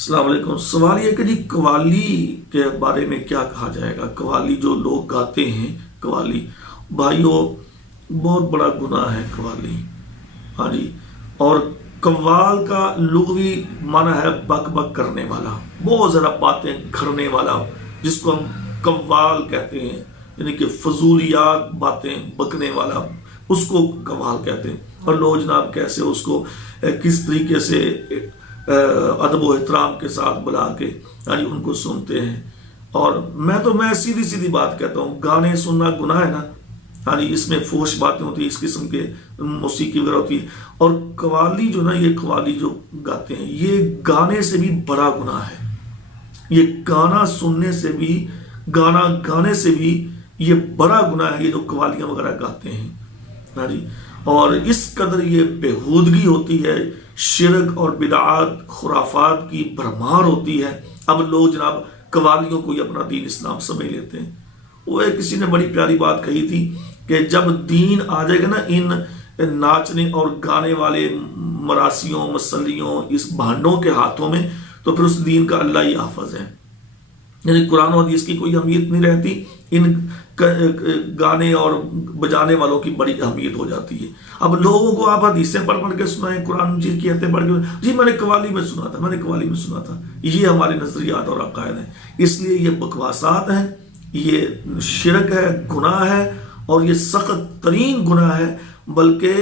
السلام علیکم۔ سوال یہ کہ جی قوالی کے بارے میں کیا کہا جائے گا؟ قوالی جو لوگ گاتے ہیں، قوالی بھائیوں بہت بڑا گناہ ہے قوالی۔ ہاں جی، اور قوال کا لغوی معنی ہے بک بک کرنے والا، بہت زیادہ باتیں گھڑنے والا، جس کو ہم قوال کہتے ہیں، یعنی کہ فضولیات باتیں بکنے والا، اس کو قوال کہتے ہیں۔ اور لوگ جناب کیسے اس کو کس طریقے سے ادب و احترام کے ساتھ بلا کے یعنی ان کو سنتے ہیں۔ اور میں سیدھی سیدھی بات کہتا ہوں، گانے سننا گناہ ہے نا، یعنی اس میں فحش باتیں ہوتی ہیں، اس قسم کے موسیقی وغیرہ ہوتی ہے۔ اور قوالی جو نا، یہ قوالی جو گاتے ہیں، یہ گانے سے بھی بڑا گناہ ہے۔ یہ گانا سننے سے بھی، گانا گانے سے بھی یہ بڑا گناہ ہے، یہ جو قوالیاں وغیرہ گاتے ہیں۔ ہاں جی، اور اس قدر یہ بےہودگی ہوتی ہے، شرک اور بدعات خرافات کی بھرمار ہوتی ہے۔ اب لوگ جناب قوالیوں کو ہی اپنا دین اسلام سمجھ لیتے ہیں۔ وہ کسی نے بڑی پیاری بات کہی تھی کہ جب دین آ جائے گا نا ان ناچنے اور گانے والے مراسیوں مسلیوں اس بھانڈوں کے ہاتھوں میں، تو پھر اس دین کا اللہ ہی حافظ ہے۔ یعنی قرآن و حدیث کی کوئی اہمیت نہیں رہتی، ان گانے اور بجانے والوں کی بڑی اہمیت ہو جاتی ہے۔ اب لوگوں کو آپ حدیثیں پڑھ کے سنائیں، قرآن مجید کی آیتیں پڑھ کے، جی میں نے قوالی میں سنا تھا، یہ ہمارے نظریات اور عقائد ہیں۔ اس لیے یہ بکواسات ہیں، یہ شرک ہے، گناہ ہے، اور یہ سخت ترین گناہ ہے۔ بلکہ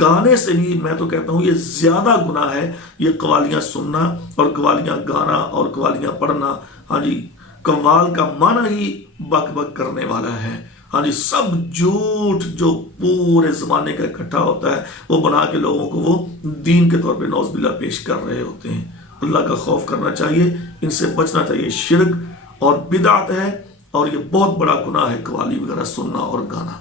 گانے سے بھی میں تو کہتا ہوں یہ زیادہ گناہ ہے، یہ قوالیاں سننا اور قوالیاں گانا اور قوالیاں پڑھنا۔ ہاں جی، قوال کا معنی ہی بک بک کرنے والا ہے۔ ہاں جی، سب جھوٹ جو پورے زمانے کا اکٹھا ہوتا ہے، وہ بنا کے لوگوں کو وہ دین کے طور پہ نعوذ باللہ پیش کر رہے ہوتے ہیں۔ اللہ کا خوف کرنا چاہیے، ان سے بچنا چاہیے۔ شرک اور بدعت ہے، اور یہ بہت بڑا گناہ ہے قوالی وغیرہ سننا اور گانا۔